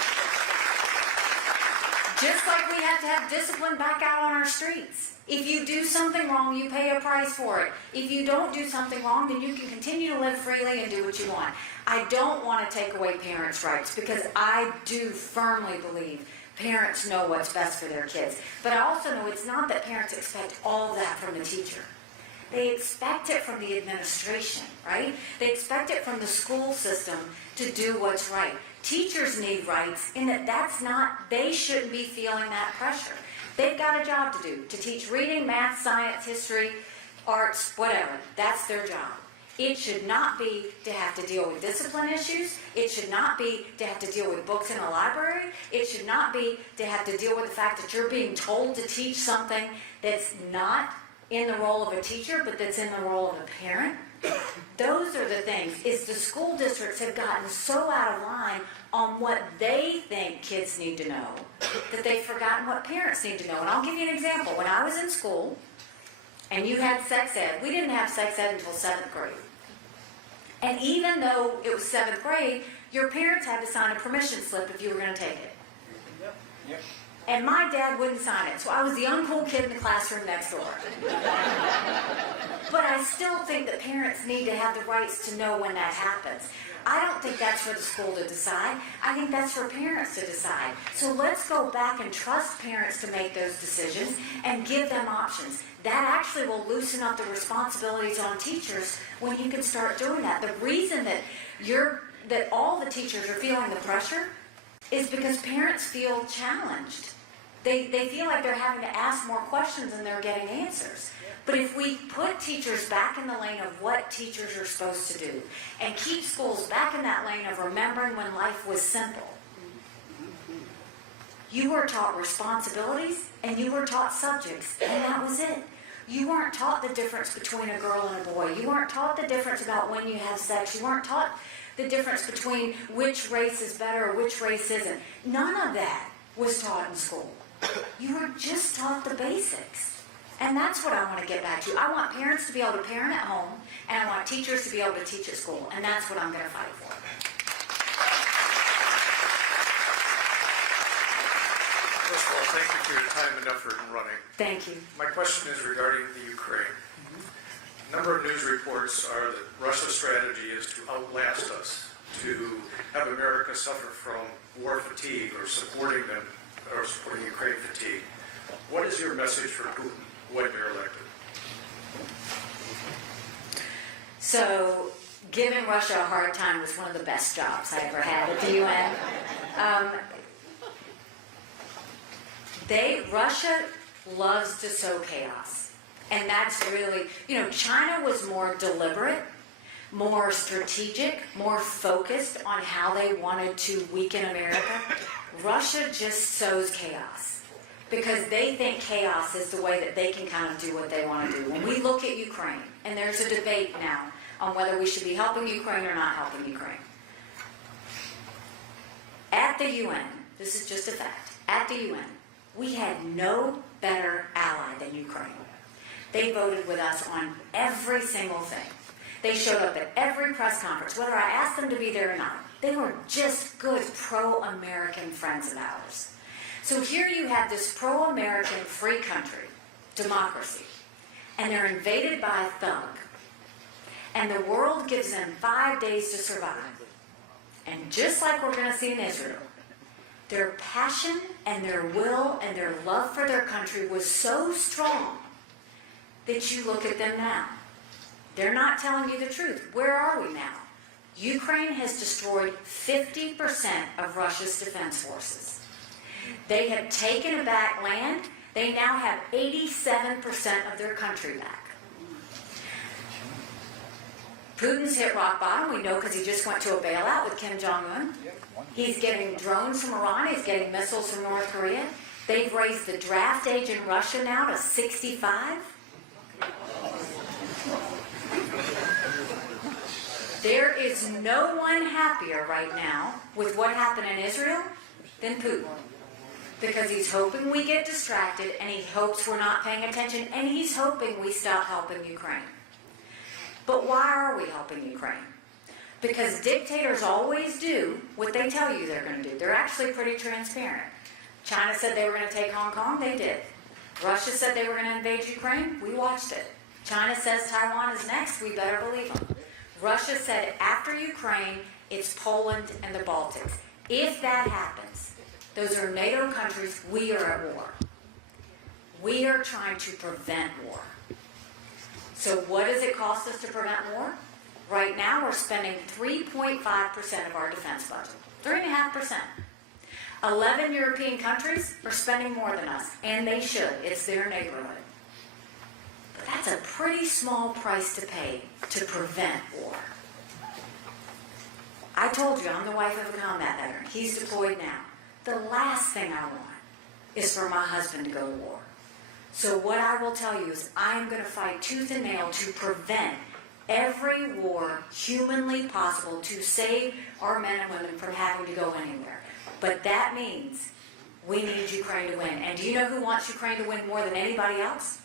Just like we have to have discipline back out on our streets. If you do something wrong, you pay a price for it. If you don't do something wrong, then you can continue to live freely and do what you want. I don't want to take away parents' rights because I do firmly believe parents know what's best for their kids. But I also know it's not that parents expect all that from the teacher. They expect it from the administration, right? They expect it from the school system to do what's right. Teachers need rights in that they shouldn't be feeling that pressure. They've got a job to do, to teach reading, math, science, history, arts, whatever. That's their job. It should not be to have to deal with discipline issues. It should not be to have to deal with books in a library. It should not be to have to deal with the fact that you're being told to teach something that's not in the role of a teacher, but that's in the role of a parent. Those are the things, is the school districts have gotten so out of line on what they think kids need to know that they've forgotten what parents need to know. And I'll give you an example. When I was in school and you had sex ed, we didn't have sex ed until 7th grade. And even though it was 7th grade, your parents had to sign a permission slip if you were going to take it. Yep. And my dad wouldn't sign it, so I was the uncool kid in the classroom next door. But I still think that parents need to have the rights to know when that happens. I don't think that's for the school to decide. I think that's for parents to decide. So let's go back and trust parents to make those decisions and give them options. That actually will loosen up the responsibilities on teachers when you can start doing that. The reason that all the teachers are feeling the pressure is because parents feel challenged. They feel like they're having to ask more questions than they're getting answers. But if we put teachers back in the lane of what teachers are supposed to do and keep schools back in that lane of remembering when life was simple, you were taught responsibilities and you were taught subjects, and that was it. You weren't taught the difference between a girl and a boy. You weren't taught the difference about when you have sex. You weren't taught the difference between which race is better or which race isn't. None of that was taught in school. You were just taught the basics. And that's what I want to get back to. I want parents to be able to parent at home, and I want teachers to be able to teach at school. And that's what I'm going to fight for. First of all, thank you for your time and effort in running. Thank you. My question is regarding the Ukraine. A number of news reports are that Russia's strategy is to outlast us, to have America suffer from war fatigue or supporting Ukraine fatigue. What is your message for Putin when you're elected? So, giving Russia a hard time was one of the best jobs I ever had at the UN. Russia loves to sow chaos. And that's really, China was more deliberate, more strategic, more focused on how they wanted to weaken America. Russia just sows chaos because they think chaos is the way that they can kind of do what they want to do. When we look at Ukraine, and there's a debate now on whether we should be helping Ukraine or not helping Ukraine. At the UN, this is just a fact, at the UN, we had no better ally than Ukraine. They voted with us on every single thing. They showed up at every press conference, whether I asked them to be there or not. They were just good pro-American friends of ours. So here you have this pro-American free country, democracy, and they're invaded by a thug. And the world gives them 5 days to survive. And just like we're going to see in Israel, their passion and their will and their love for their country was so strong that you look at them now. They're not telling you the truth. Where are we now? Ukraine has destroyed 50% of Russia's defense forces. They have taken back land. They now have 87% of their country back. Putin's hit rock bottom, we know, because he just went to a bailout with Kim Jong-un. He's getting drones from Iran. He's getting missiles from North Korea. They've raised the draft age in Russia now to 65. There is no one happier right now with what happened in Israel than Putin. Because he's hoping we get distracted, and he hopes we're not paying attention, and he's hoping we stop helping Ukraine. But why are we helping Ukraine? Because dictators always do what they tell you they're going to do. They're actually pretty transparent. China said they were going to take Hong Kong, they did. Russia said they were going to invade Ukraine, we watched it. China says Taiwan is next, we better believe them. Russia said after Ukraine, it's Poland and the Baltics. If that happens, those are NATO countries, we are at war. We are trying to prevent war. So what does it cost us to prevent war? Right now, we're spending 3.5% of our defense budget. 3.5%. 11 European countries are spending more than us, and they should. It's their neighborhood. But that's a pretty small price to pay to prevent war. I told you, I'm the wife of a combat veteran. He's deployed now. The last thing I want is for my husband to go to war. So what I will tell you is I am going to fight tooth and nail to prevent every war humanly possible to save our men and women from having to go anywhere. But that means we need Ukraine to win. And do you know who wants Ukraine to win more than anybody else?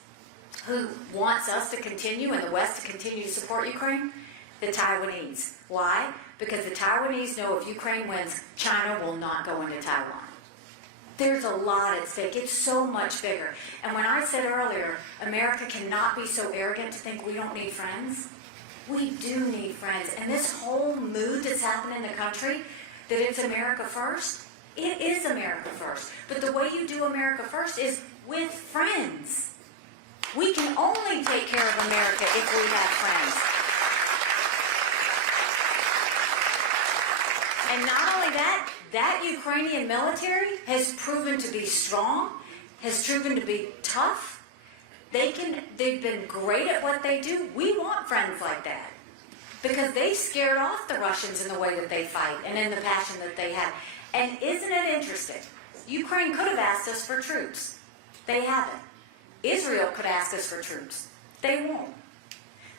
Who wants us to continue and the West to continue to support Ukraine? The Taiwanese. Why? Because the Taiwanese know if Ukraine wins, China will not go into Taiwan. There's a lot at stake. It's so much bigger. And when I said earlier, America cannot be so arrogant to think we don't need friends, we do need friends. And this whole mood that's happening in the country, that it's America first, it is America first. But the way you do America first is with friends. We can only take care of America if we have friends. And not only that, that Ukrainian military has proven to be strong, has proven to be tough. They've been great at what they do. We want friends like that because they scared off the Russians in the way that they fight and in the passion that they have. And isn't it interesting? Ukraine could have asked us for troops. They haven't. Israel could ask us for troops. They won't.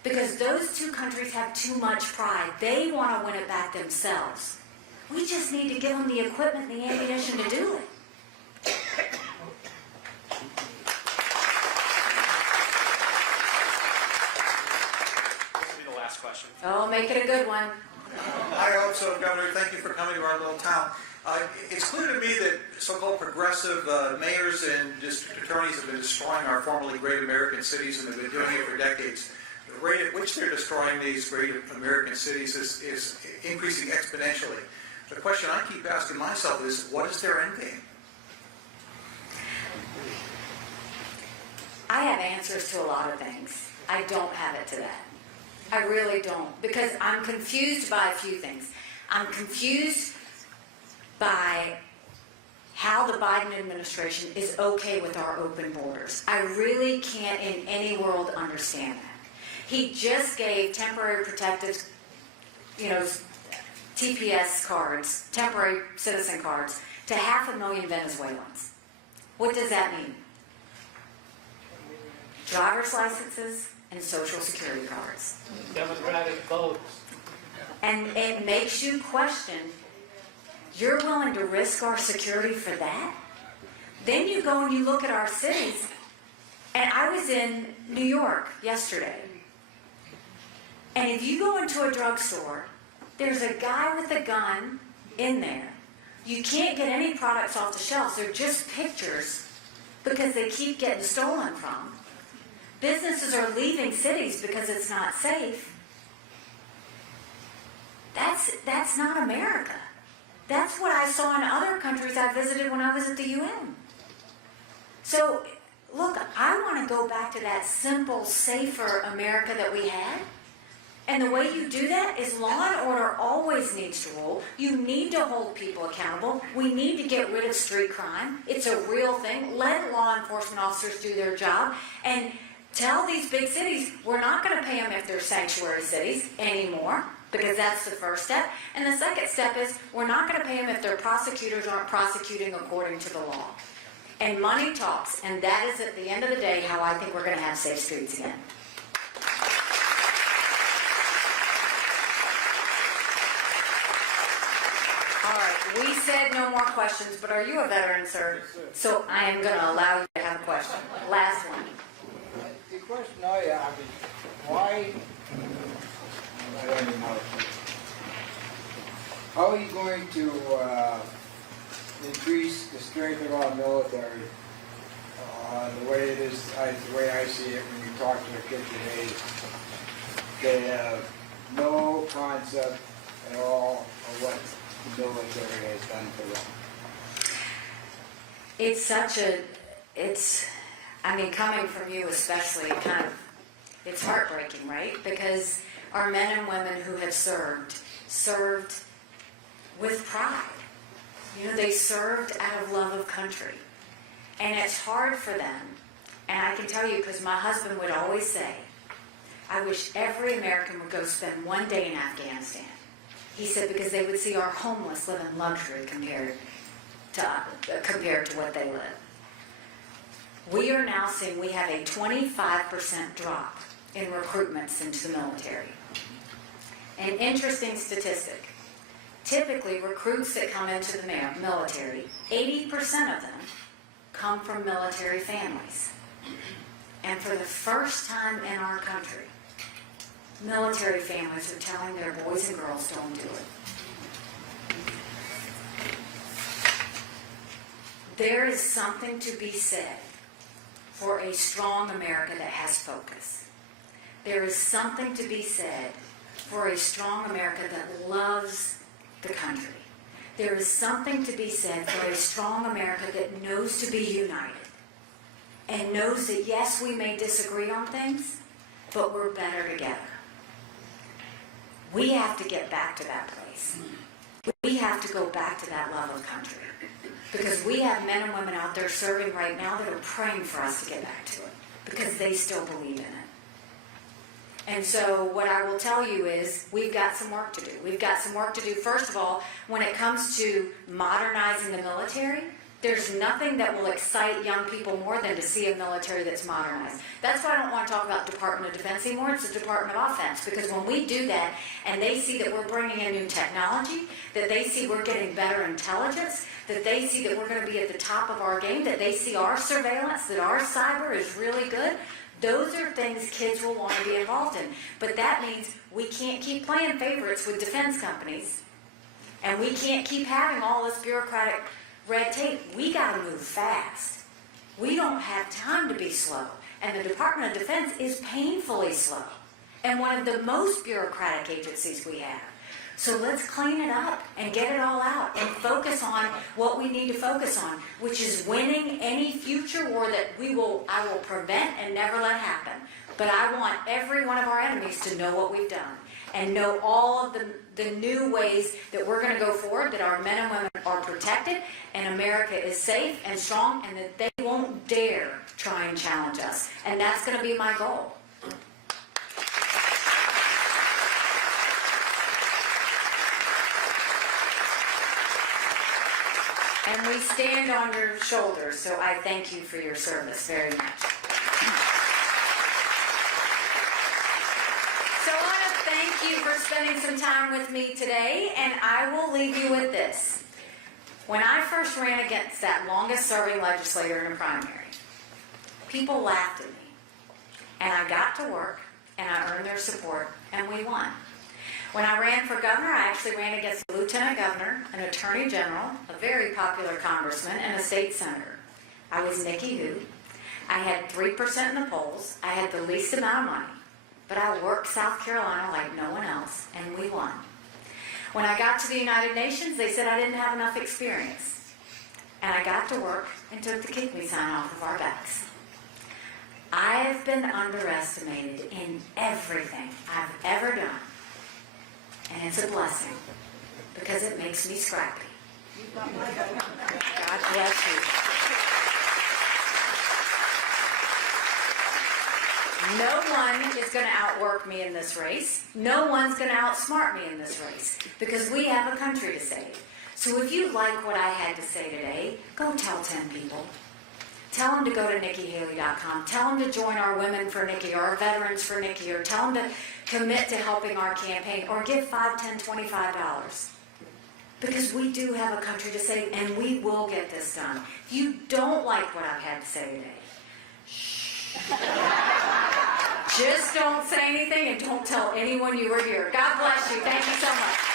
Because those two countries have too much pride. They want to win it back themselves. We just need to give them the equipment and the ammunition to do it. This will be the last question. Oh, make it a good one. I hope so, Governor. Thank you for coming to our little town. It's clear to me that so-called progressive mayors and district attorneys have been destroying our formerly great American cities, and they've been doing it for decades. The rate at which they're destroying these great American cities is increasing exponentially. The question I keep asking myself is, what is their end game? I have answers to a lot of things. I don't have it to that. I really don't. Because I'm confused by a few things. I'm confused by how the Biden administration is okay with our open borders. I really can't in any world understand that. He just gave temporary protective, TPS cards, temporary citizen cards, to 500,000 Venezuelans. What does that mean? Driver's licenses and social security cards. Democratic votes. And it makes you question, you're willing to risk our security for that? Then you go and you look at our cities, and I was in New York yesterday. And if you go into a drugstore, there's a guy with a gun in there. You can't get any products off the shelves. They're just pictures because they keep getting stolen from. Businesses are leaving cities because it's not safe. That's not America. That's what I saw in other countries I visited when I was at the UN. So, look, I want to go back to that simple, safer America that we had. And the way you do that is law and order always needs to rule. You need to hold people accountable. We need to get rid of street crime. It's a real thing. Let law enforcement officers do their job. And tell these big cities, we're not going to pay them if they're sanctuary cities anymore, because that's the first step. And the second step is, we're not going to pay them if their prosecutors aren't prosecuting according to the law. And money talks, and that is at the end of the day how I think we're going to have safe streets again. All right, we said no more questions, but are you a veteran, sir? So I am going to allow you to have a question. Last one. The question I have is, why, how are you going to increase the strength of our military? The way it is, the way I see it, when you talk to a kid today, they have no concept at all of what the military has done for them. Coming from you especially, it's heartbreaking, right? Because our men and women who have served with pride. They served out of love of country. And it's hard for them. And I can tell you, because my husband would always say, I wish every American would go spend one day in Afghanistan. He said, because they would see our homeless live in luxury compared to what they live. we are now seeing we have a 25% drop in recruitments into the military. An interesting statistic. Typically, recruits that come into the military, 80% of them come from military families. And for the first time in our country, military families are telling their boys and girls, don't do it. There is something to be said for a strong America that has focus. There is something to be said for a strong America that loves the country. There is something to be said for a strong America that knows to be united and knows that, yes, we may disagree on things, but we're better together. We have to get back to that place. We have to go back to that love of country. Because we have men and women out there serving right now that are praying for us to get back to it. Because they still believe in it. And so what I will tell you is we've got some work to do. We've got some work to do, first of all, when it comes to modernizing the military. There's nothing that will excite young people more than to see a military that's modernized. That's why I don't want to talk about Department of Defense anymore. It's the Department of Offense. Because when we do that and they see that we're bringing in new technology, that they see we're getting better intelligence, that they see that we're going to be at the top of our game, that they see our surveillance, that our cyber is really good, those are things kids will want to be involved in. But that means we can't keep playing favorites with defense companies. And we can't keep having all this bureaucratic red tape. We got to move fast. We don't have time to be slow. And the Department of Defense is painfully slow. And one of the most bureaucratic agencies we have. So let's clean it up and get it all out and focus on what we need to focus on, which is winning any future war that I will prevent and never let happen. But I want every one of our enemies to know what we've done and know all of the new ways that we're going to go forward, that our men and women are protected and America is safe and strong and that they won't dare try and challenge us. And that's going to be my goal. And we stand on your shoulders, so I thank you for your service very much. So I want to thank you for spending some time with me today, and I will leave you with this. When I first ran against that longest-serving legislator in a primary, people laughed at me. And I got to work, and I earned their support, and we won. When I ran for governor, I actually ran against a lieutenant governor, an attorney general, a very popular congressman, and a state senator. I was Nikki Haley. I had 3% in the polls. I had the least amount of money. But I worked South Carolina like no one else, and we won. When I got to the United Nations, they said I didn't have enough experience. And I got to work and took the kick me sign off of our backs. I have been underestimated in everything I've ever done. And it's a blessing, because it makes me scrappy. God bless you. No one is going to outwork me in this race. No one's going to outsmart me in this race, because we have a country to save. So if you like what I had to say today, go tell 10 people. Tell them to go to NikkiHaley.com. Tell them to join our Women for Nikki or our Veterans for Nikki, or tell them to commit to helping our campaign, or give $5, $10, $25. Because we do have a country to save, and we will get this done. If you don't like what I've had to say today, shh. Just don't say anything and don't tell anyone you were here. God bless you. Thank you so much.